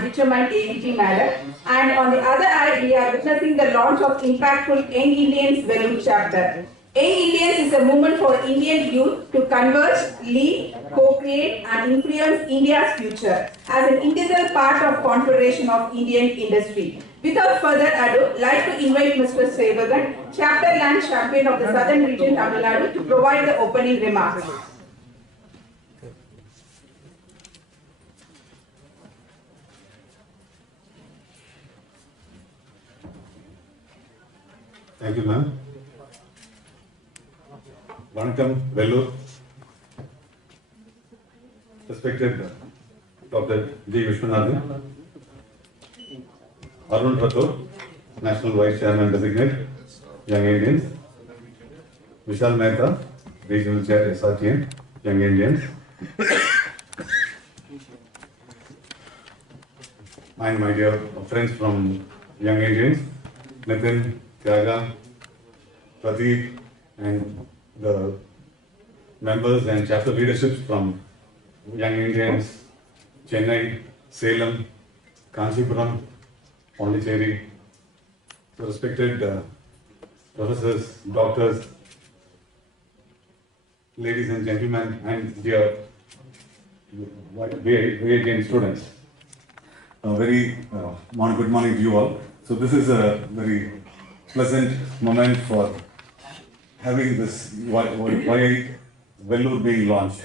and determined AET manner. And on the other hand, we are witnessing the launch of impactful Young Indians Vellore chapter. Young Indians is a movement for Indian youth to converge, lead, co-create and influence India's future as an integral part of Confederation of Indian Industry. Without further ado, I'd like to invite Mr. Sevagan, Chapter Land Champion of the Southern Region, Tamil Nadu, to provide the opening remarks. Thank you, ma'am. Vanakkam, Vellore. Respected Dr. G. Vishwanathan, Arun Rathore, National Vice Chairman Designate, Young Indians, Vishal Mehta, Regional Chair, SRTN, Young Indians, and my dear friends from Young Indians, Nitin, Tyaga, Pradeep, and the members and chapter leaderships from Young Indians, Chennai, Salem, Kanchipuram, Pondicherry, so respected professors, doctors, ladies and gentlemen, and dear VITN students. A very good morning to you all. So this is a very pleasant moment for having this YI Vellore being launched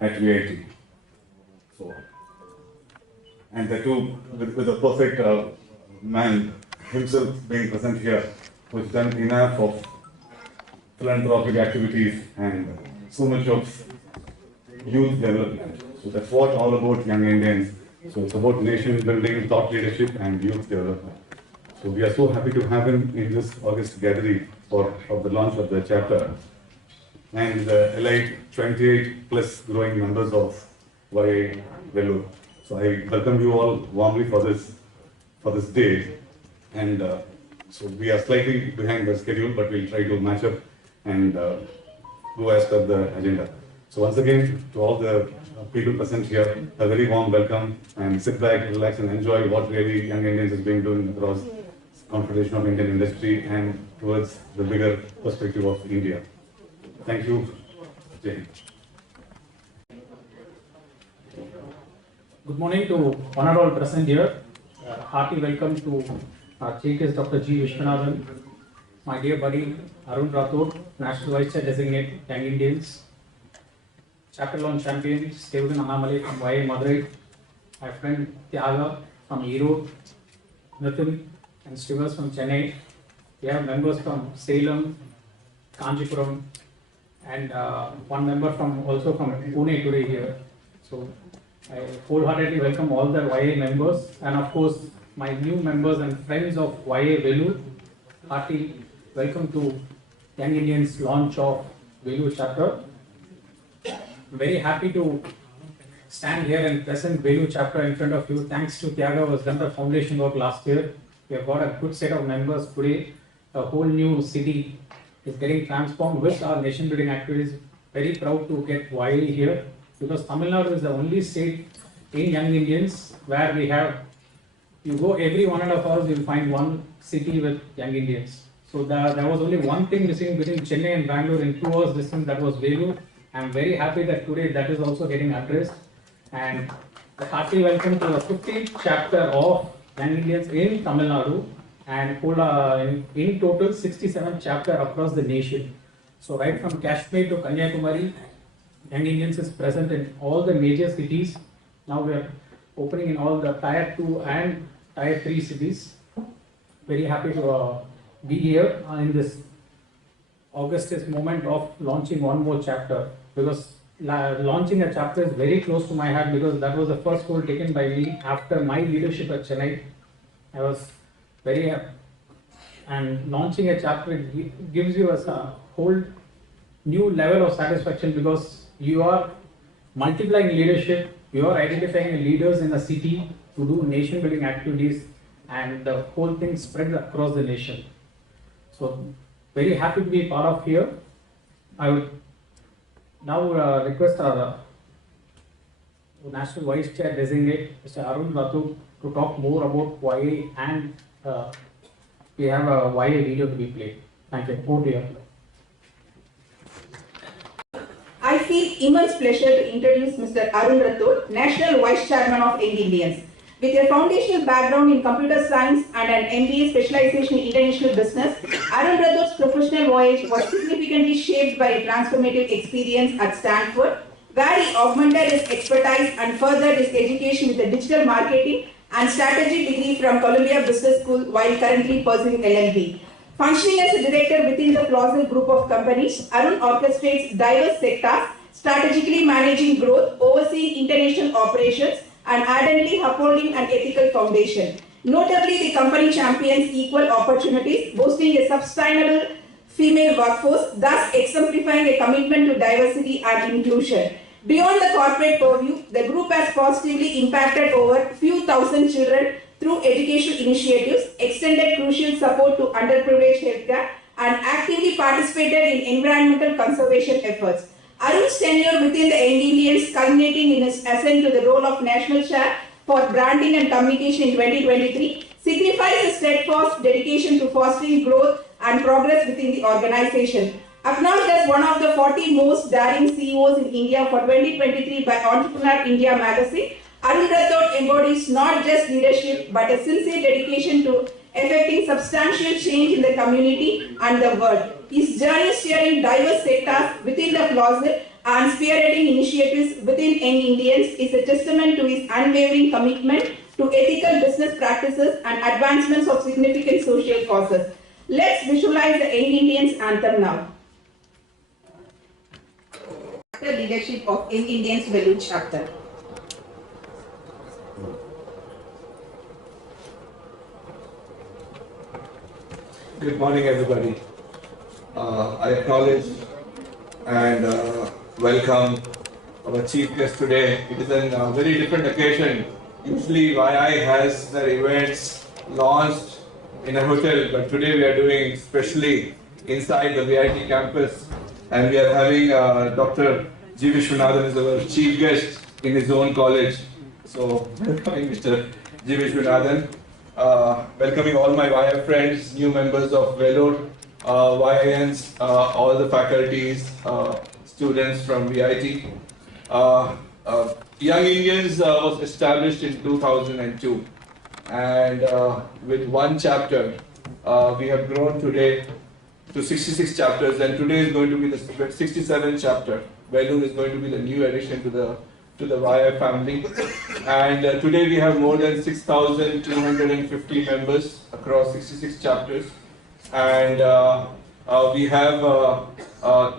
at VIT. So, and the two with a perfect man himself being present here, who's done enough of philanthropic activities and so much of youth development. So that's what all about Young Indians. So it's about nation building, thought leadership and youth development. So we are so happy to have him in this August gathering for the launch of the chapter. And the elite 28 plus growing members of YI Vellore. So I welcome you all warmly for this day. And so we are slightly behind the schedule, but we'll try to match up and go as per the agenda. So once again, to all the people present here, a very warm welcome, and sit back, relax and enjoy what really Young Indians is being doing across Confederation of Indian Industry and towards the bigger perspective of India. Thank you, Jay. Good morning to one and all present here. Hearty welcome to our Chief Guest Dr. G. Vishwanathan, my dear buddy Arun Rathore, National Vice Chair Designate, Young Indians, Chapter Launch Champion, Steven Annamalai from YI Madurai, my friend Tyaga from Erode, Nitin and Stivers from Chennai. We have members from Salem, Kanchipuram, and one member also from Pune today here. So I wholeheartedly welcome all the YI members, and of course my new members and friends of YI Vellore. Hearty welcome to Young Indians launch of Vellore chapter. I'm very happy to stand here and present Vellore chapter in front of you. Thanks to Tyaga, who has done the foundation work last year. We have got a good set of members today. A whole new city is getting transformed with our nation building activities. Very proud to get YI here, because Tamil Nadu is the only state in Young Indians where we have, you go every 1.5 hours, you'll find one city with Young Indians. So there was only one thing missing between Chennai and Bangalore in 2 hours distance, that was Vellore. I'm very happy that today that is also getting addressed. And a hearty welcome to the 15th chapter of Young Indians in Tamil Nadu, and in total 67 chapter across the nation. So right from Kashmir to Kanyakumari, Young Indians is present in all the major cities. Now we are opening in all the Tier 2 and Tier 3 cities. Very happy to be here in this August moment of launching one more chapter, because launching a chapter is very close to my heart, because that was the first goal taken by me after my leadership at Chennai. I was very happy, and launching a chapter gives you a whole new level of satisfaction, because you are multiplying leadership, you are identifying leaders in the city to do nation building activities, and the whole thing spreads across the nation. So very happy to be part of here. I would now request our to National Vice Chair Designate, Mr. Arun Rathod, to talk more about YA, and we have a YA video to be played. Thank you. Over to you. I feel immense pleasure to introduce Mr. Arun Rathod, National Vice Chairman of Young Indians. With a foundational background in computer science and an MBA specialization in international business, Arun Rathod's professional voyage was significantly shaped by a transformative experience at Stanford, where he augmented his expertise and furthered his education with a digital marketing and strategy degree from Columbia Business School while currently pursuing LLB. Functioning as a director within the Plausible group of companies, Arun orchestrates diverse sectors, strategically managing growth, overseeing international operations, and ardently upholding an ethical foundation. Notably, the company champions equal opportunities, boasting a sustainable female workforce, thus exemplifying a commitment to diversity and inclusion. Beyond the corporate purview, the group has positively impacted over few thousand children through educational initiatives, extended crucial support to underprivileged healthcare, and actively participated in environmental conservation efforts. Arun's tenure within the Young Indians, culminating in his ascent to the role of National Chair for Branding and Communication in 2023, signifies a steadfast dedication to fostering growth and progress within the organization. Acknowledged as one of the 40 most daring CEOs in India for 2023 by Entrepreneur India magazine, Arun Rathod embodies not just leadership but a sincere dedication to effecting substantial change in the community and the world. His journey steering diverse sectors within the Plausible and spearheading initiatives within Young Indians is a testament to his unwavering commitment to ethical business practices and advancements of significant social causes. Let's visualize the Young Indians anthem now. The leadership of Young Indians Vellore chapter. Good morning, everybody. I acknowledge and welcome our chief guest today. It is a very different occasion. Usually, YI has their events launched in a hotel, but today we are doing especially inside the VIT campus, and we are having Dr. G. Vishwanathan as our chief guest in his own college. So, welcoming Mr. G. Vishwanathan. Welcoming all my YI friends, new members of Vellore, YINs, all the faculties, students from VIT. Young Indians was established in 2002, and with one chapter, we have grown today to 66 chapters, and today is going to be the 67th chapter. Vellore is going to be the new addition to the YI family, and today we have more than 6,250 members across 66 chapters, and we have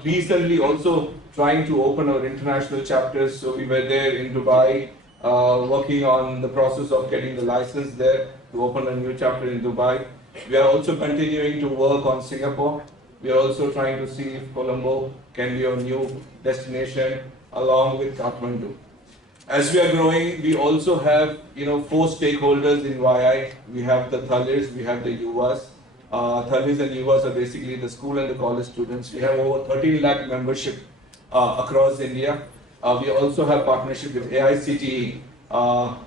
recently also trying to open our international chapters. So we were there in Dubai, working on the process of getting the license there to open a new chapter in Dubai. We are also continuing to work on Singapore. We are also trying to see if Colombo can be a new destination along with Kathmandu. As we are growing, we also have 4 stakeholders in YI. We have the Thalers, we have the Yuvas. Thalers and Yuvas are basically the school and the college students. We have over 13 lakh membership across India. We also have partnership with AICTE,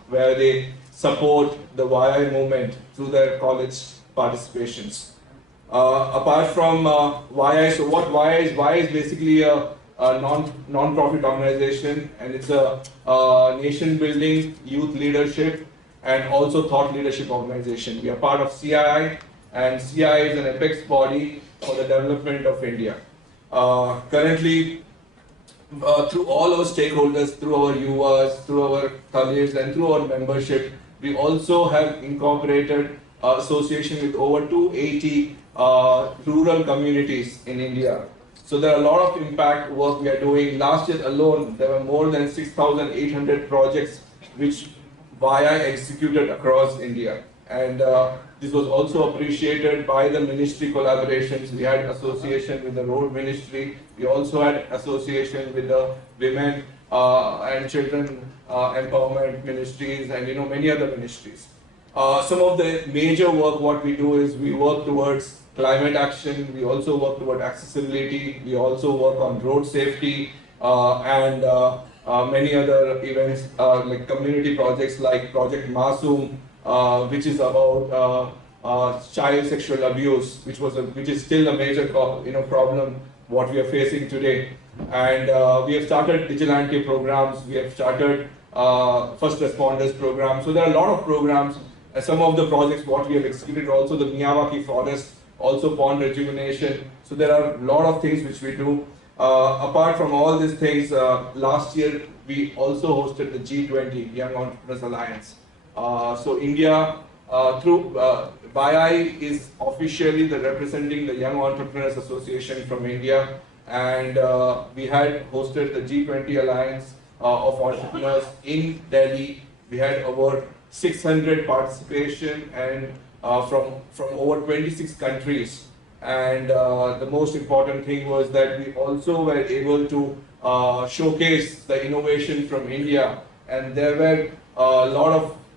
where they support the YI movement through their college participations. Apart from YI, so what YI is? YI is basically a non-profit organization, and it's a nation-building, youth leadership, and also thought leadership organization. We are part of CII, and CII is an apex body for the development of India. Currently, through all our stakeholders, through our Yuvas, through our Thalers, and through our membership, we also have incorporated association with over 280 rural communities in India. So there are a lot of impact work we are doing. Last year alone, there were more than 6,800 projects which YI executed across India. And this was also appreciated by the ministry collaborations. We had association with the road ministry. We also had association with the women and children empowerment ministries, and many other ministries. Some of the major work what we do is we work towards climate action, we also work toward accessibility, we also work on road safety, and many other events like community projects like Project Masoom, which is about child sexual abuse, which is still a major problem what we are facing today. And we have started vigilante programs, we have started first responders programs. So there are a lot of programs. Some of the projects what we have executed, also the Miyawaki forest, also pond rejuvenation. So there are a lot of things which we do. Apart from all these things, last year we also hosted the G20 Young Entrepreneurs Alliance. So India, through BII is officially representing the Young Entrepreneurs Association from India, and we had hosted the G20 Alliance of entrepreneurs in Delhi. We had over 600 participation and from over 26 countries. And the most important thing was that we also were able to showcase the innovation from India, and there were a lot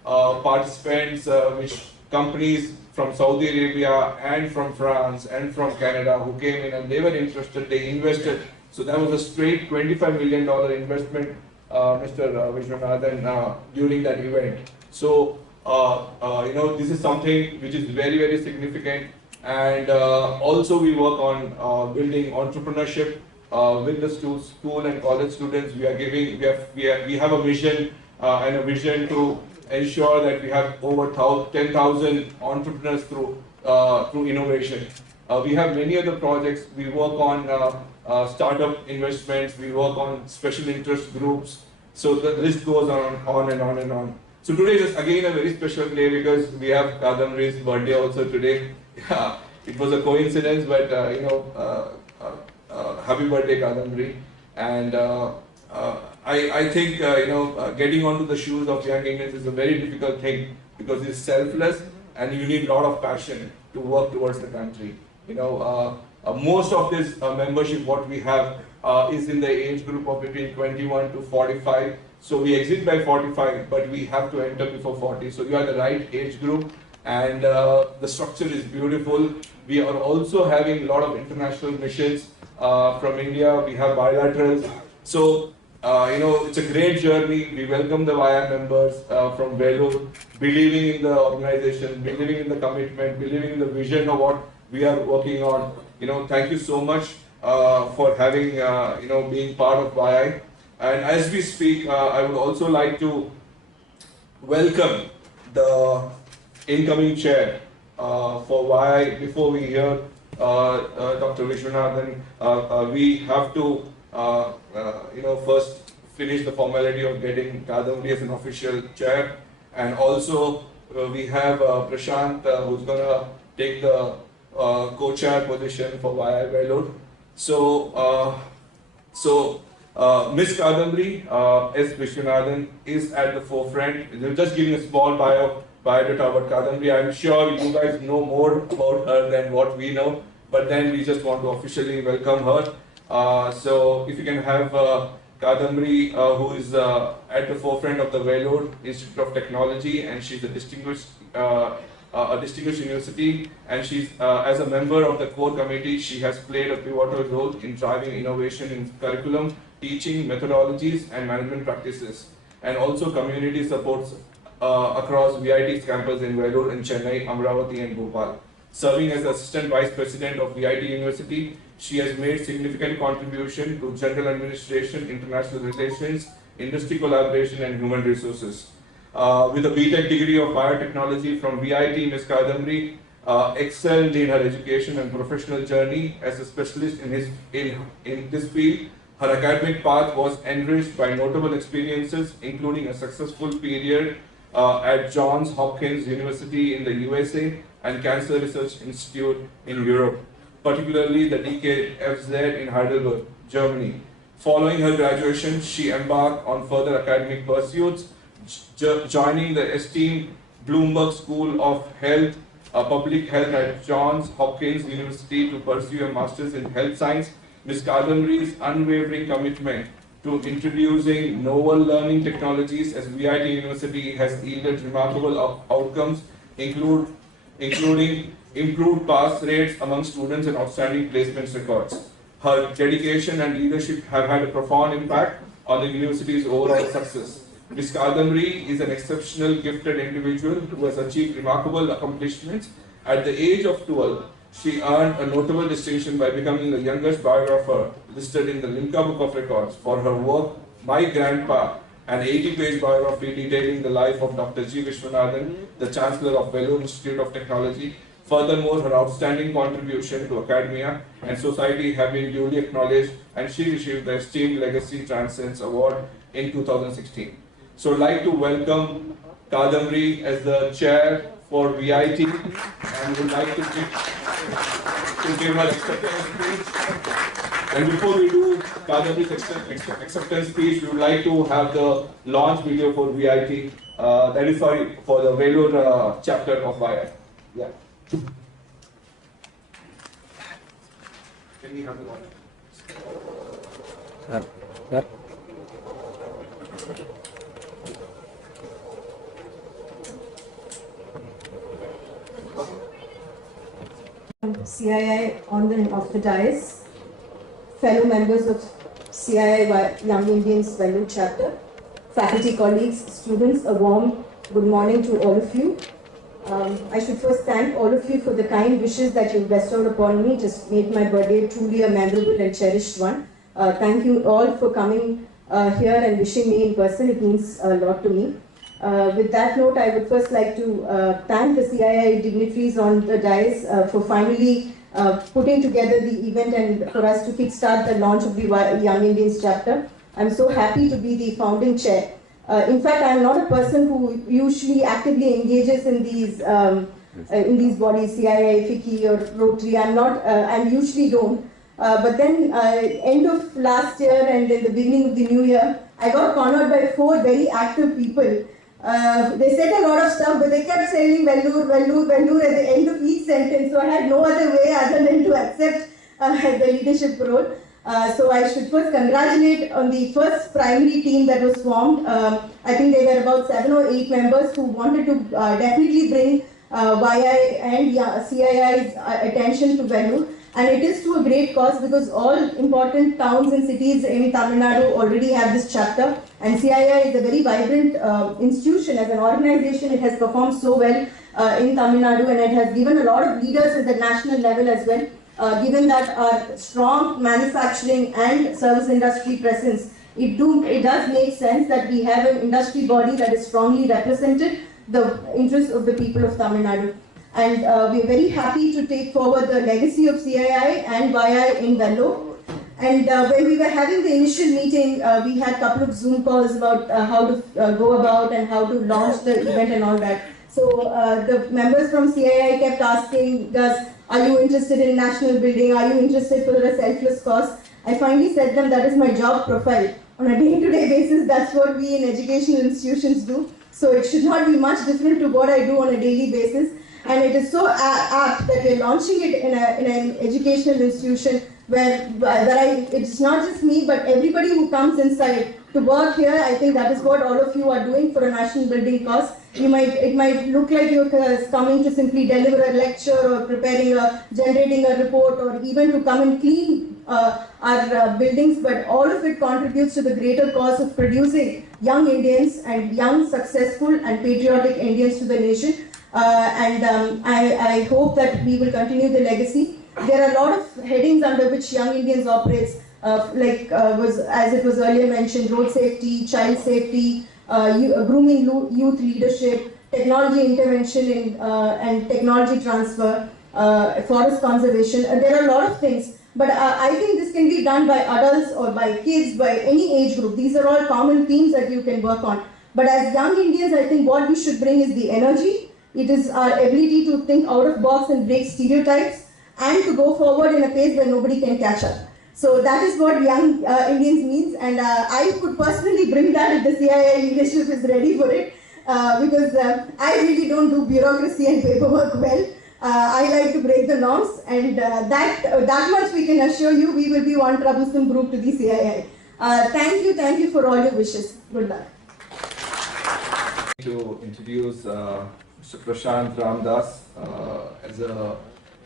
of participants, which companies from Saudi Arabia and from France and from Canada who came in, and they were interested, they invested. So that was a straight $25 million investment, Mr. Vishwanathan, during that event. So, this is something which is very, very significant. And also we work on building entrepreneurship with the school and college students. We have a vision and a vision to ensure that we have over 10,000 entrepreneurs through innovation. We have many other projects. We work on startup investments. We work on special interest groups. So the list goes on and on and on. So today is again a very special day because we have Kadamri's birthday also today. Yeah, it was a coincidence, but happy birthday, Kadamri. And I think getting onto the shoes of young Indians is a very difficult thing because it's selfless and you need a lot of passion to work towards the country. Most of this membership what we have is in the age group of between 21 to 45. So we exit by 45, but we have to enter before 40. So you are the right age group, and the structure is beautiful. We are also having a lot of international missions from India. We have bilaterals. So it's a great journey. We welcome the YI members from Vellore, believing in the organization, believing in the commitment, believing in the vision of what we are working on. Thank you so much for having, being part of YI. And as we speak, I would also like to welcome the incoming chair for YI. Before we hear Dr. Vishwanathan, we have to first finish the formality of getting Kadamri as an official chair. And also we have Prashant who's going to take the co-chair position for YI Vellore. So Ms. Kadamri S. Vishwanathan is at the forefront. We're just giving a small biodata about Kadamri. I'm sure you guys know more about her than what we know, but then we just want to officially welcome her. So if you can have Kadamri, who is at the forefront of the Vellore Institute of Technology, and she's a distinguished university, and she's as a member of the core committee, she has played a pivotal role in driving innovation in curriculum, teaching methodologies and management practices, and also community supports across VIT's campus in Vellore, in Chennai, Amravati and Bhopal. Serving as Assistant Vice President of VIT University, she has made significant contribution to general administration, international relations, industry collaboration and human resources. With a BTech degree of biotechnology from VIT, Ms. Kadamri excelled in her education and professional journey as a specialist in this field. Her academic path was enriched by notable experiences, including a successful period at Johns Hopkins University in the USA and Cancer Research Institute in Europe, particularly the DKFZ in Heidelberg, Germany. Following her graduation, she embarked on further academic pursuits, joining the esteemed Bloomberg School of Health, Public Health at Johns Hopkins University to pursue a master's in health science. Ms. Kadamri's unwavering commitment to introducing novel learning technologies as VIT University has yielded remarkable outcomes, including improved pass rates among students and outstanding placements records. Her dedication and leadership have had a profound impact on the university's overall success. Ms. Kadambari is an exceptional, gifted individual who has achieved remarkable accomplishments. At the age of 12, she earned a notable distinction by becoming the youngest biographer listed in the Limca Book of Records for her work, My Grandpa, an 80-page biography detailing the life of Dr. G. Vishwanathan, the Chancellor of Vellore Institute of Technology. Furthermore, her outstanding contribution to academia and society have been duly acknowledged, and she received the esteemed Legacy Transcends Award in 2016. So I'd like to welcome Kadambari as the chair for VIT, and would like to give her acceptance speech. And before we do Kadambari's acceptance speech, we would like to have the launch video for VIT. That is for the Vellore chapter of VIT. Yeah. Can we have the launch? CII on the off the dais, fellow members of CII Young Indians Vellore chapter, faculty colleagues, students, a warm good morning to all of you. I should first thank all of you for the kind wishes that you bestowed upon me. Just made my birthday truly a memorable and cherished one. Thank you all for coming here and wishing me in person. It means a lot to me. With that note, I would first like to thank the CII dignitaries on the dais for finally putting together the event and for us to kickstart the launch of the Young Indians chapter. I'm so happy to be the founding chair. In fact, I'm not a person who usually actively engages in these bodies, CII, FICCI or Rotary. I usually don't. But then, end of last year and in the beginning of the new year, I got cornered by 4 very active people. They said a lot of stuff, but they kept saying Vellore, Vellore, Vellore at the end of each sentence. So I had no other way other than to accept the leadership role. So I should first congratulate on the first primary team that was formed. I think there were about 7 or 8 members who wanted to definitely bring YI and CII's attention to Vellore. And it is to a great cause because all important towns and cities in Tamil Nadu already have this chapter. And CII is a very vibrant institution. As an organization, it has performed so well in Tamil Nadu, and it has given a lot of leaders at the national level as well. Given that our strong manufacturing and service industry presence, it does make sense that we have an industry body that is strongly represented the interests of the people of Tamil Nadu. And we're very happy to take forward the legacy of CII and YI in Vellore. And when we were having the initial meeting, we had a couple of Zoom calls about how to go about and how to launch the event and all that. So the members from CII kept asking us, are you interested in national building? Are you interested for a selfless cause? I finally said them that is my job profile. On a day-to-day basis, that's what we in educational institutions do. So it should not be much different to what I do on a daily basis. And it is so apt that we're launching it in an educational institution where it's not just me, but everybody who comes inside to work here. I think that is what all of you are doing for a national building cause. It might look like you're coming to simply deliver a lecture or generating a report or even to come and clean our buildings, but all of it contributes to the greater cause of producing young Indians and young, successful and patriotic Indians to the nation. I hope that we will continue the legacy. There are a lot of headings under which Young Indians operates, as it was earlier mentioned, road safety, child safety, grooming youth leadership, technology intervention and technology transfer, forest conservation. There are a lot of things, but I think this can be done by adults or by kids, by any age group. These are all common themes that you can work on. But as young Indians, I think what we should bring is the energy. It is our ability to think out of box and break stereotypes and to go forward in a pace where nobody can catch up. So that is what young Indians means, and I could personally bring that if the CII leadership is ready for it, because I really don't do bureaucracy and paperwork well. I like to break the norms, and that much we can assure you, we will be one troublesome group to the CII. Thank you for all your wishes. Good luck. To introduce Mr. Prashant Ramdas as a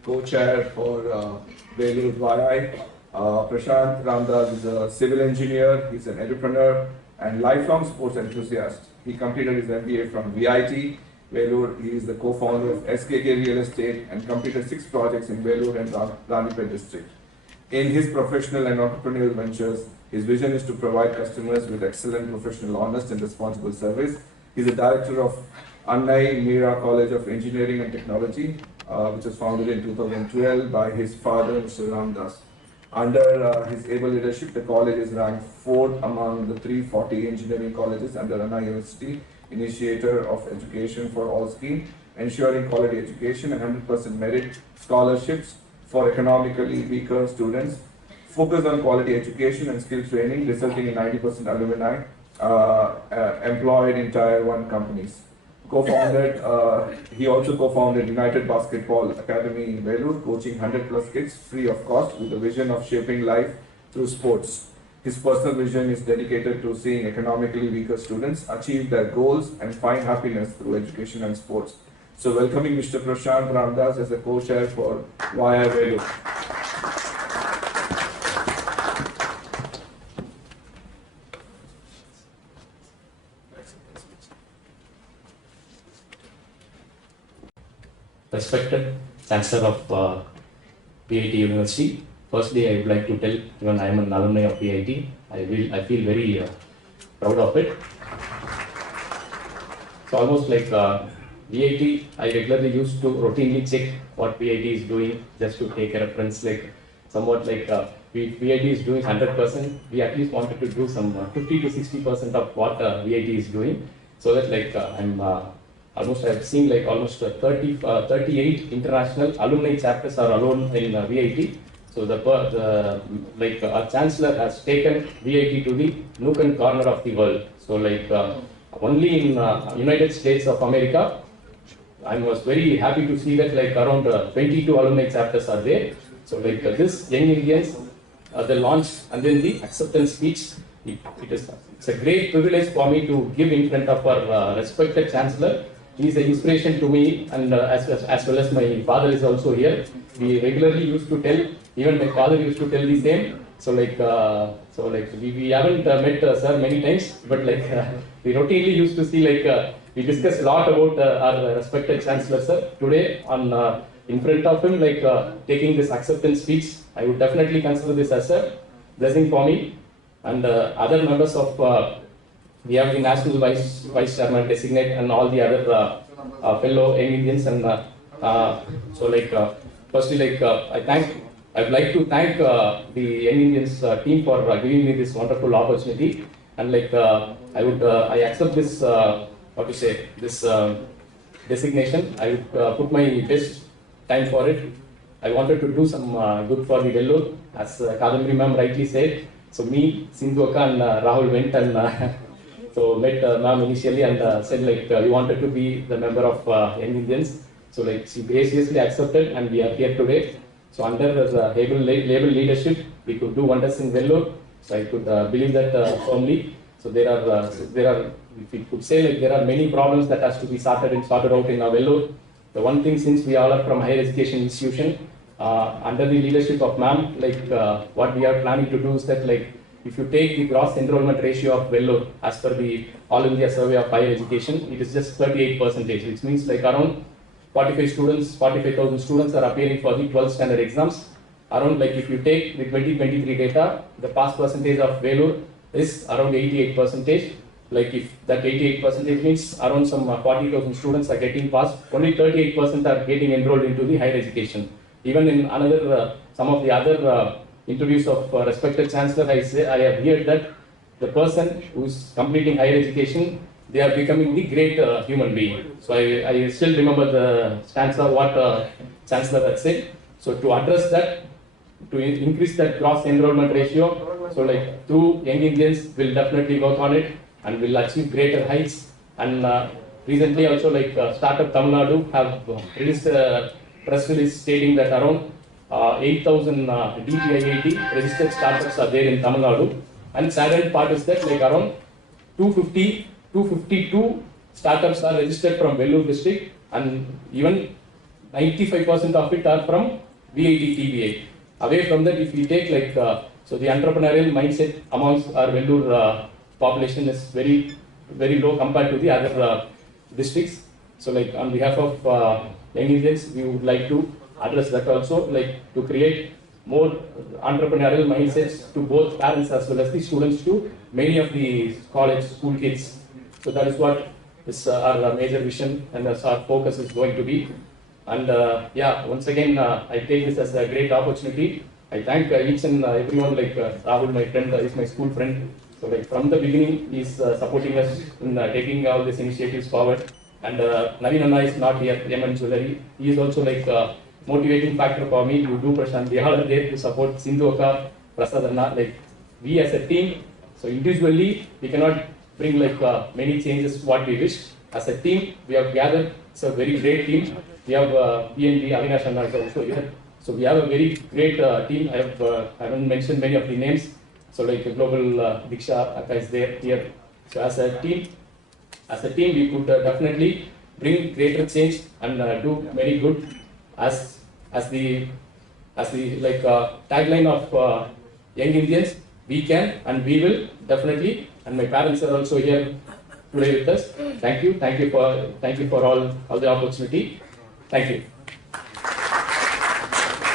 co-chair for Vellore YI. Prashant Ramdas is a civil engineer, he's an entrepreneur and lifelong sports enthusiast. He completed his MBA from VIT, Vellore. He is the co-founder of SKK Real Estate and completed 6 projects in Vellore and Ranipet district. In his professional and entrepreneurial ventures, his vision is to provide customers with excellent, professional, honest and responsible service. He is the director of Annai Meera College of Engineering and Technology, which was founded in 2012 by his father, Mr. Ramdas. Under his able leadership, the college is ranked 4th among the 340 engineering colleges under Anna University, initiator of Education for All scheme, ensuring quality education and 100% merit scholarships for economically weaker students, focus on quality education and skill training, resulting in 90% alumni employed in Tier 1 companies. He also co-founded United Basketball Academy in Vellore, coaching 100+ kids free of cost with the vision of shaping life through sports. His personal vision is dedicated to seeing economically weaker students achieve their goals and find happiness through education and sports. So welcoming Mr. Prashant Ramdas as a co-chair for VIA Vellore. Respected Chancellor of VIT University, firstly I would like to tell, even I am an alumni of VIT, I feel very proud of it. So almost like VIT, I regularly used to routinely check what VIT is doing just to take a reference, like somewhat like VIT is doing 100%, we at least wanted to do some 50 to 60% of what VIT is doing, so that like I've seen like almost 38 international alumni chapters are alone in VIT. So our Chancellor has taken VIT to the nook and corner of the world. So like only in United States of America, I was very happy to see that like around 22 alumni chapters are there. So like this Young Indians, the launch and then the acceptance speech, it's a great privilege for me to give in front of our respected Chancellor. He is an inspiration to me, and as well as my father is also here. We regularly used to tell, even my father used to tell the same. So we haven't met sir many times, but like we routinely used to see like we discuss a lot about our respected Chancellor sir. Today on in front of him, like taking this acceptance speech, I would definitely consider this as a blessing for me and other members of. We have the National Vice Chairman designate and all the other fellow Young Indians, and firstly I would like to thank the Young Indians team for giving me this wonderful opportunity, and like I accept this this designation. I would put my best time for it. I wanted to do some good for the Vellore, as Kadambari ma'am rightly said. So me, Sindhu Akka and Rahul went and so met ma'am initially and said like we wanted to be the member of Young Indians. So like she graciously accepted and we are here today. So under the label leadership, we could do wonders in Vellore. So I could believe that firmly. So there are, if we could say like there are many problems that has to be sorted out in our Vellore. The one thing, since we all are from higher education institution, under the leadership of ma'am, like what we are planning to do is that like if you take the gross enrollment ratio of Vellore as per the All India Survey of Higher Education, it is just 38%, which means like around 45,000 students are appearing for the 12th standard exams. Around like if you take the 2023 data, the pass percentage of Vellore is around 88%. Like if that 88% means around some 40,000 students are getting passed, only 38% are getting enrolled into the higher education. Even in another some of the other interviews of respected Chancellor, I have heard that the person who is completing higher education, they are becoming the great human being. So I still remember the stanza what Chancellor had said. So to address that, to increase that gross enrollment ratio, so like through Young Indians will definitely work on it and will achieve greater heights. And recently also like Startup Tamil Nadu have released a press release stating that around 8,000 DPIIT registered startups are there in Tamil Nadu, and sad part is that like around 252 startups are registered from Vellore district, and even 95% of it are from VIT TBI. away from that, if we take like, so the entrepreneurial mindset amongst our Vellore population is very, very low compared to the other districts. So like on behalf of young Indians, we would like to address that also, like to create more entrepreneurial mindsets to both parents as well as the students, to many of the college school kids. So that is what is our major vision and as our focus is going to be. And yeah, once again, I take this as a great opportunity. I thank each and everyone, like Rahul, my friend, is my school friend. So like from the beginning, he's supporting us in taking all these initiatives forward. And Naveen Anna is not here, Yemen Jewelry. He is also like motivating factor for me. You do, Prashant. We all are there to support Sindhu Akka, Prasad Anna. Like we as a team, so individually, we cannot bring like many changes what we wish. As a team, we have gathered. It's a very great team. We have PNB, Avinash Anna is also here. So we have a very great team. I haven't mentioned many of the names. So like Global Diksha Akka is there here. So as a team, we could definitely bring greater change and do very good. As the like tagline of young Indians, we can and we will definitely. And my parents are also here today with us. Thank you for all the opportunity. Thank you.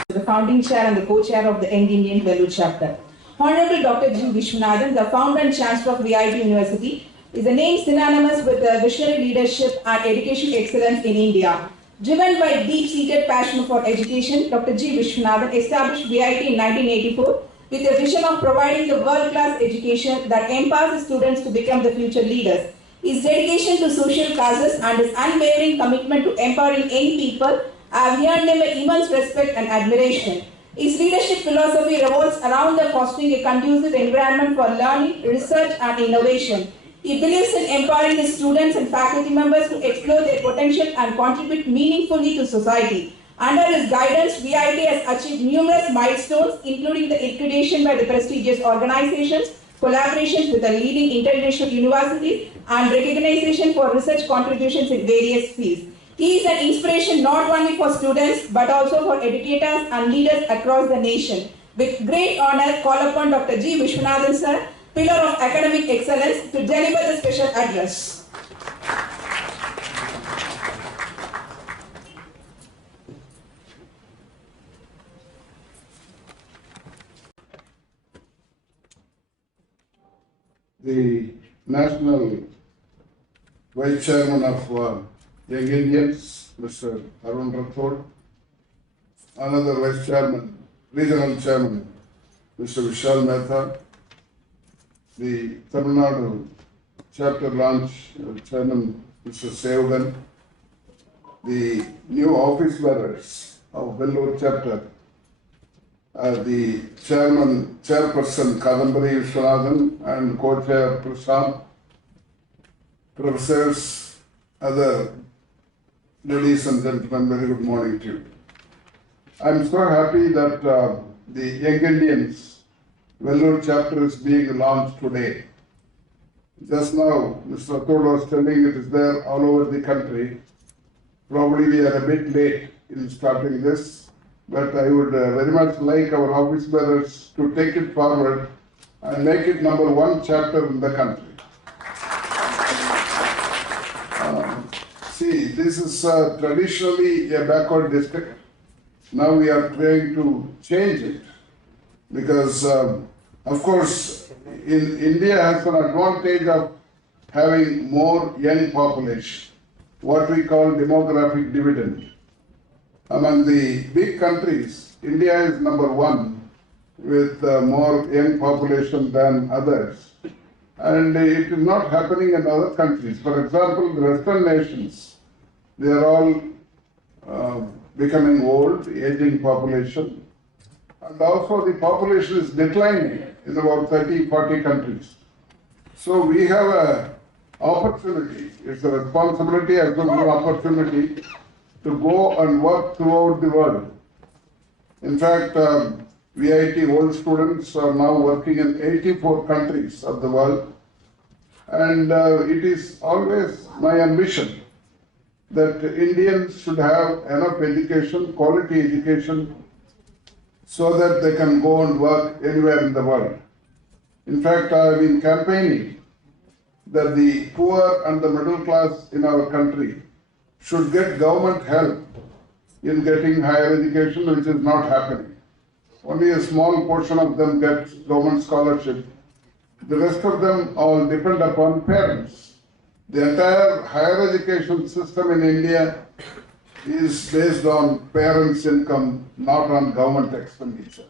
The founding chair and the co-chair of the Young Indian Vellore chapter. Honorable Dr. G. Vishwanathan, the founder and chancellor of VIT University, is a name synonymous with visionary leadership and educational excellence in India. Driven by deep-seated passion for education, Dr. G. Vishwanathan established VIT in 1984 with a vision of providing the world-class education that empowers the students to become the future leaders. His dedication to social causes and his unwavering commitment to empowering young people have earned him immense respect and admiration. His leadership philosophy revolves around the fostering a conducive environment for learning, research and innovation. He believes in empowering his students and faculty members to explore their potential and contribute meaningfully to society. Under his guidance, VIT has achieved numerous milestones, including the accreditation by the prestigious organizations, collaborations with the leading international universities, and recognition for research contributions in various fields. He is an inspiration not only for students, but also for educators and leaders across the nation. With great honor, call upon Dr. G. Vishwanathan sir, pillar of academic excellence, to deliver the special address. The National Vice Chairman of Young Indians, Mr. Arun Rathod, another Vice Chairman, Regional Chairman, Mr. Vishal Mehta, the Tamil Nadu Chapter Launch Chairman, Mr. Seogan, the new office bearers of Vellore Chapter, the Chairperson Kadambari Vishwanathan and Co-Chair Prashant, professors, other ladies and gentlemen, very good morning to you. I'm so happy that the Young Indians Vellore chapter is being launched today. Just now, Mr. Rathod was telling it is there all over the country. Probably we are a bit late in starting this, but I would very much like our office bearers to take it forward and make it #1 chapter in the country. See, this is traditionally a backward district. Now we are trying to change it because, of course, India has an advantage of having more young population, what we call demographic dividend. Among the big countries, India is #1 with more young population than others. And it is not happening in other countries. For example, the Western nations, they are all becoming old, aging population. And also the population is declining in about 30, 40 countries. So we have an opportunity, it's a responsibility as well as an opportunity to go and work throughout the world. In fact, VIT old students are now working in 84 countries of the world. And it is always my ambition that Indians should have enough education, quality education, so that they can go and work anywhere in the world. In fact, I have been campaigning that the poor and the middle class in our country should get government help in getting higher education, which is not happening. Only a small portion of them get government scholarship. The rest of them all depend upon parents. The entire higher education system in India is based on parents' income, not on government expenditure.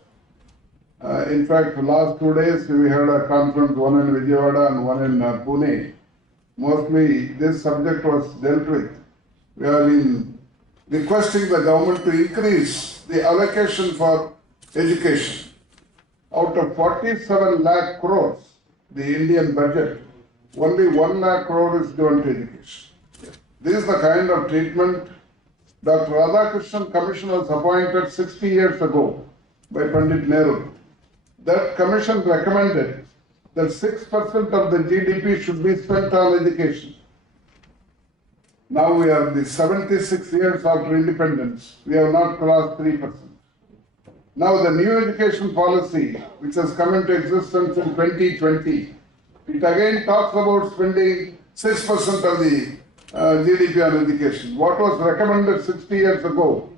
In fact, the last 2 days we had a conference, one in Vijayawada and one in Pune. Mostly this subject was dealt with. We have been requesting the government to increase the allocation for education. Out of 47 lakh crores, the Indian budget, only 1 lakh crore is given to education. This is the kind of treatment Dr. Radhakrishnan Commission was appointed 60 years ago by Pandit Nehru. That commission recommended that 6% of the GDP should be spent on education. Now we are the 76 years after independence. We have not crossed 3%. Now the new education policy, which has come into existence in 2020, it again talks about spending 6% of the GDP on education. What was recommended 60 years ago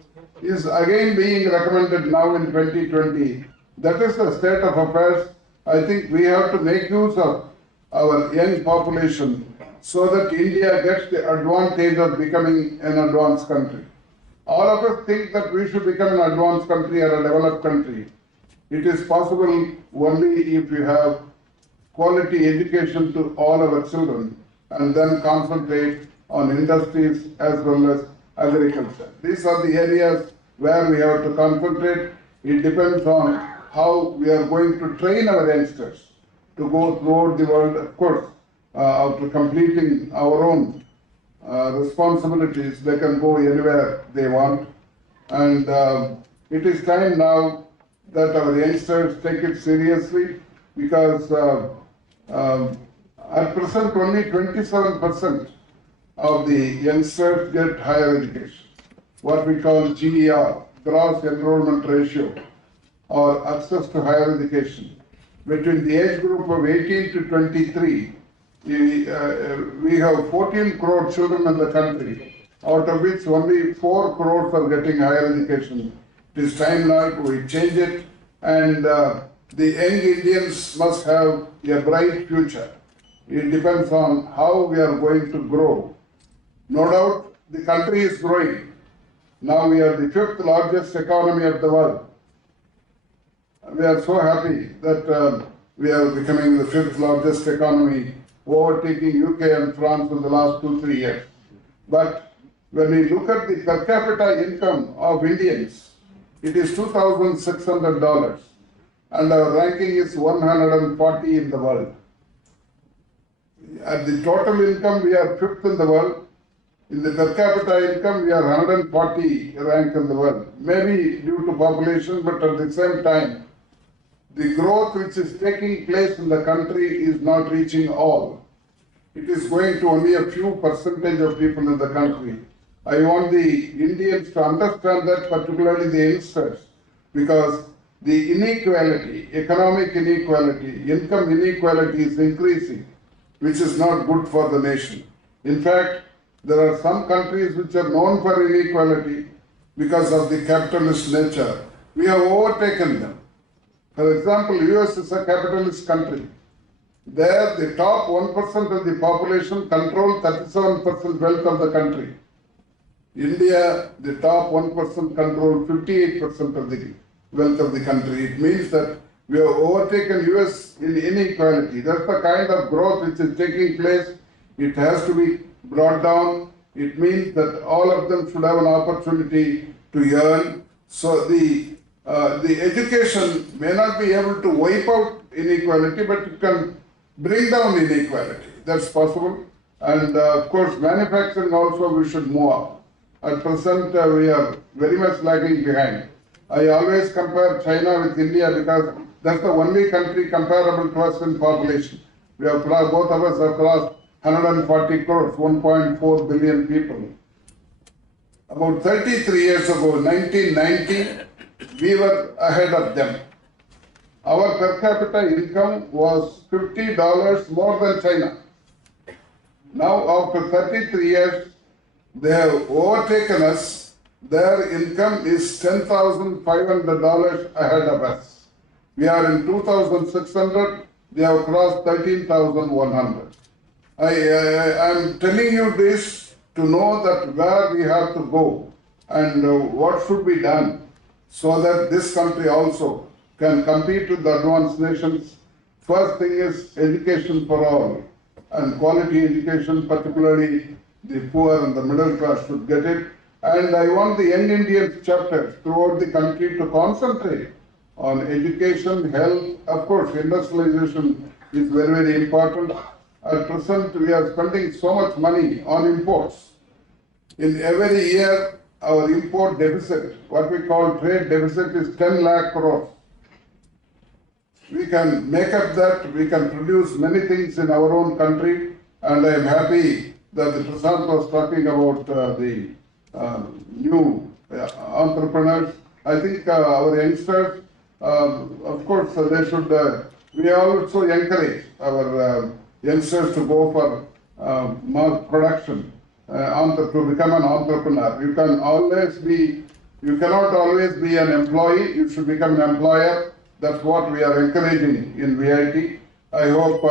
is again being recommended now in 2020. That is the state of affairs. I think we have to make use of our young population so that India gets the advantage of becoming an advanced country. All of us think that we should become an advanced country or a developed country. It is possible only if you have quality education to all our children and then concentrate on industries as well as agriculture. These are the areas where we have to concentrate. It depends on how we are going to train our youngsters to go throughout the world. Of course, after completing our own responsibilities, they can go anywhere they want. And it is time now that our youngsters take it seriously, because at present only 27% of the youngsters get higher education, what we call GER, gross enrollment ratio, or access to higher education. Between the age group of 18 to 23, we have 14 crore children in the country, out of which only 4 crores are getting higher education. It is time now we change it, and the young Indians must have a bright future. It depends on how we are going to grow. No doubt the country is growing. Now we are the 5th largest economy of the world. We are so happy that we are becoming the 5th largest economy, overtaking UK and France in the last 2-3 years. But when we look at the per capita income of Indians, it is $2,600, and our ranking is 140 in the world. At the total income, we are 5th in the world. In the per capita income, we are 140 rank in the world. Maybe due to population, but at the same time, the growth which is taking place in the country is not reaching all. It is going to only a few percentage of people in the country. I want the Indians to understand that, particularly the youngsters, because the inequality, economic inequality, income inequality is increasing, which is not good for the nation. In fact, there are some countries which are known for inequality because of the capitalist nature. We have overtaken them. For example, US is a capitalist country. There, the top 1% of the population control 37% wealth of the country. India, the top 1% control 58% of the wealth of the country. It means that we have overtaken US in inequality. That's the kind of growth which is taking place. It has to be brought down. It means that all of them should have an opportunity to earn. So the education may not be able to wipe out inequality, but it can bring down inequality. That's possible. And of course, manufacturing also we should move up. At present, we are very much lagging behind. I always compare China with India because that's the only country comparable to us in population. We have crossed, both of us have crossed 140 crores, 1.4 billion people. About 33 years ago, 1990, we were ahead of them. Our per capita income was $50 more than China. Now, after 33 years, they have overtaken us. Their income is $10,500 ahead of us. We are in 2,600. They have crossed 13,100. I am telling you this to know that where we have to go and what should be done so that this country also can compete with the advanced nations. First thing is education for all, and quality education, particularly the poor and the middle class should get it. And I want the Young Indians chapters throughout the country to concentrate on education, health. Of course, industrialization is very, very important. At present, we are spending so much money on imports. In every year, our import deficit, what we call trade deficit, is 10 lakh crores. We can make up that, we can produce many things in our own country, and I am happy that the President was talking about the new entrepreneurs. I think our youngsters, of course, they should, we also encourage our youngsters to go for mass production, to become an entrepreneur. You cannot always be an employee, you should become an employer. That's what we are encouraging in VIT. I hope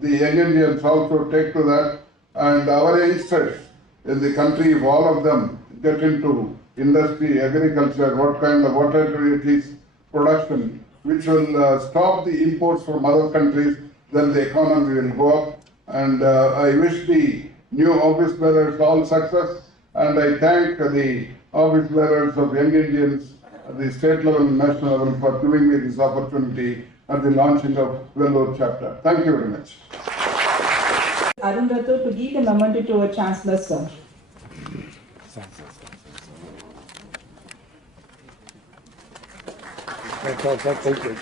the young Indians also take to that, and our youngsters in the country, if all of them get into industry, agriculture, whatever it is, production, which will stop the imports from other countries, then the economy will go up. And I wish the new office bearers all success, and I thank the office bearers of Young Indians at the state level and national level for giving me this opportunity at the launching of Vellore chapter. Thank you very much. Arun Rathod to give a memento to our Chancellor, sir. Thank you.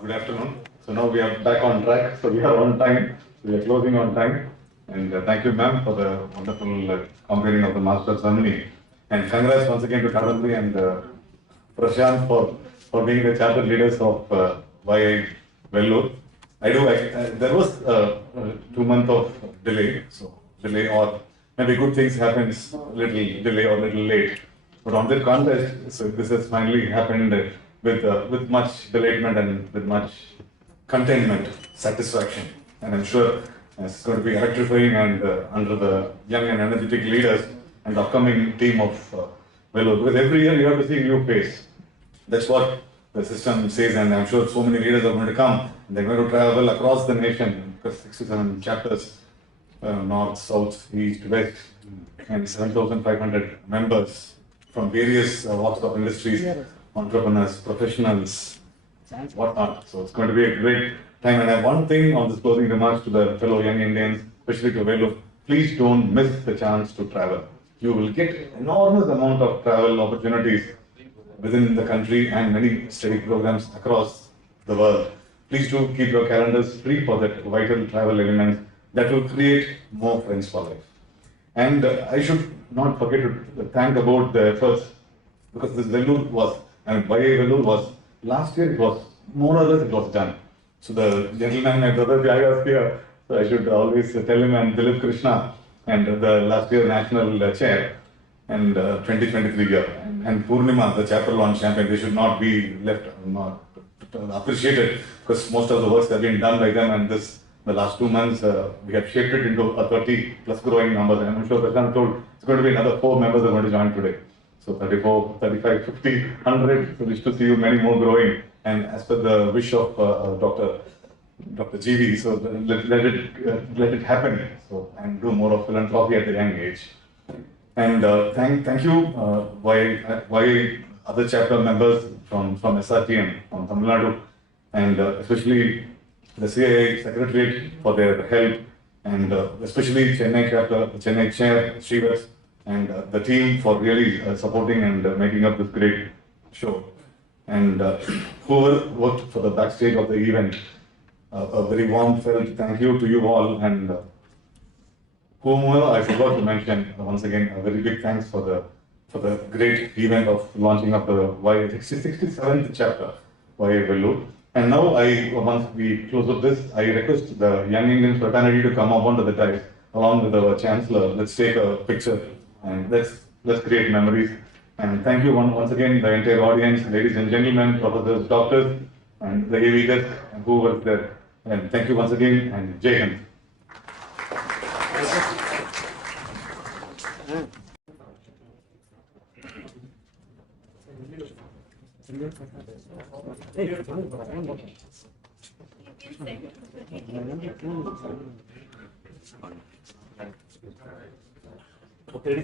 Good afternoon. So now we are back on track. So we are on time. We are closing on time. And thank you, ma'am, for the wonderful completing of the master ceremony. And congrats once again to Kadambi and Prashant for being the chapter leaders of YI Vellore. There was 2 months of delay, or maybe good things happens little delay or little late. But on that contest, so this has finally happened with much delightment and with much contentment, satisfaction. And I'm sure it's going to be electrifying and under the young and energetic leaders and the upcoming team of Vellore. Because every year you have to see a new face. That's what the system says, and I'm sure so many leaders are going to come. They're going to travel across the nation, because 67 chapters, north, south, east, west, and 7,500 members from various walks of industries, entrepreneurs, professionals, whatnot. So it's going to be a great time. And I have one thing on this closing remarks to the fellow young Indians, especially to Vellore: please don't miss the chance to travel. You will get enormous amount of travel opportunities within the country and many study programs across the world. Please do keep your calendars free for that vital travel element that will create more friends for life. And I should not forget to thank about the efforts, because this Vellore was, YI Vellore was, last year it was, more or less it was done. So the gentleman, my brother Jaya, here, so I should always tell him, and Dilip Krishna, and the last year national chair, and 2023 year, and Purnima, the chapter launch champion, they should not be left not appreciated, because most of the works have been done by them, and the last 2 months we have shaped it into a 30 plus growing numbers, and I'm sure Prashant told it's going to be another 4 members are going to join today. So 34, 35, 50, 100, so wish to see you many more growing, and as per the wish of Dr. GV, so let it happen, so, and do more of philanthropy at a young age. And thank you, why other chapter members from SRTM, from Tamil Nadu, and especially the CII Secretariat for their help, and especially Chennai chapter, Chennai chair, Srivas, and the team for really supporting and making up this great show. And whoever worked for the backstage of the event, a very warm felt thank you to you all, and whomever I forgot to mention, once again, a very big thanks for the great event of launching of the 67th chapter, YA Vellore. And now once we close up this, I request the Young Indian fraternity to come up onto the dais along with our Chancellor. Let's take a picture and let's create memories. And thank you once again, the entire audience, ladies and gentlemen, professors, doctors, and the AV desk, and who was there. And thank you once again, and Jai Hind. Okay,